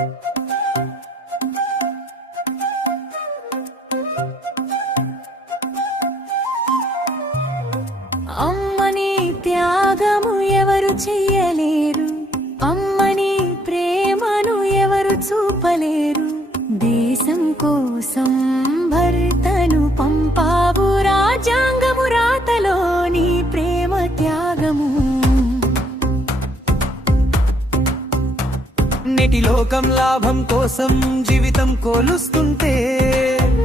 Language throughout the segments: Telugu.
అమ్మని త్యాగము ఎవరు చెయ్యలేరు. అమ్మని ప్రేమను ఎవరు చూపలేరు. దేశం కోసం భర్తను పంపావు రాజ్యాంగము నేటి లోకం లాభం కోసం జీవితం కోలుస్తుంటే.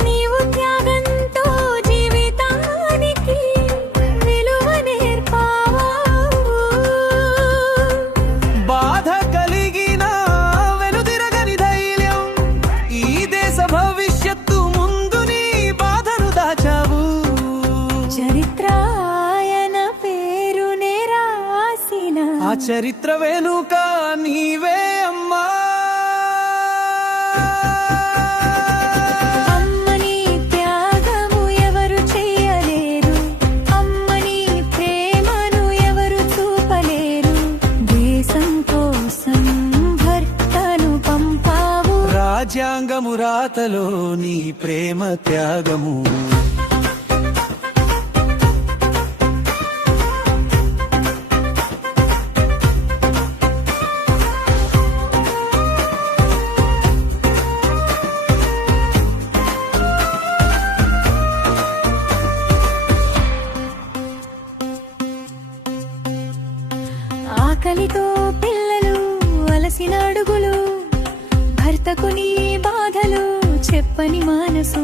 నీవు త్యాగంతో జీవితానికి విలువ నేర్పావు? బాధ కలిగిన వెనుదిరగని ధైర్యం ఈ దేశ భవిష్యత్తు ముందు నీ బాధను దాచావు. చరిత్ర ఆయన పేరునే రాసిన ఆ చరిత్ర వెనుక నీవే రాజ్యాంగము రాతలో నీ ప్రేమ త్యాగము. ఆకలితో పిల్లలు అలసిన అడుగులు భర్తకు నీ బాధలు చెప్పని మనసు.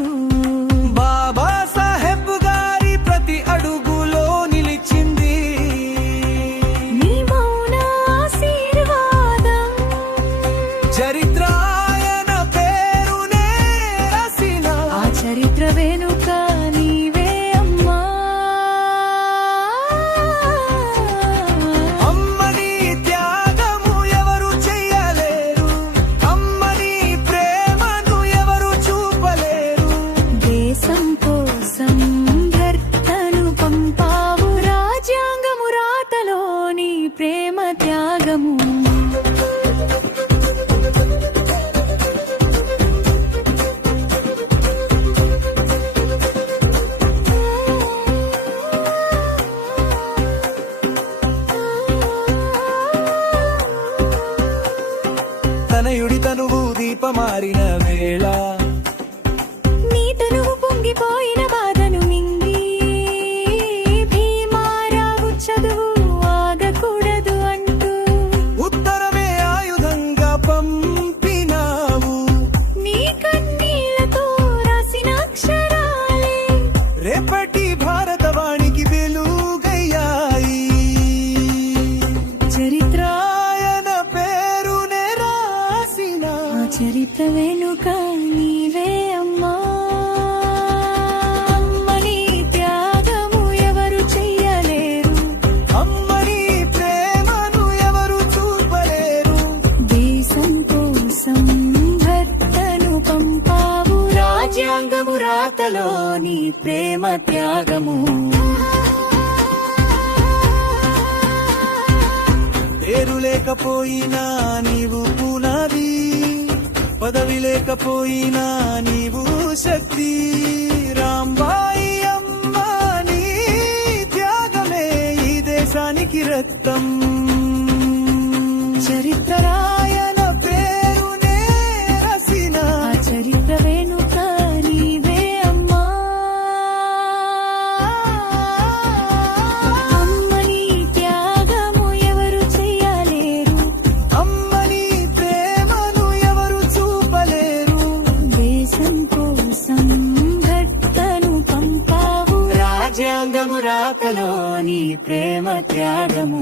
മാറിനവ రాజ్యాంగము నీ ప్రేమ త్యాగము. పేరు లేకపోయినా నీవు పునాది పదవి లేకపోయినా నీవు శక్తి. రాంబాయి అమ్మా నీ త్యాగమే ఈ దేశానికి రక్తం. చరిత్ర పంపావు రాజ్యాంగము రాకలోని ప్రేమ త్యాగము.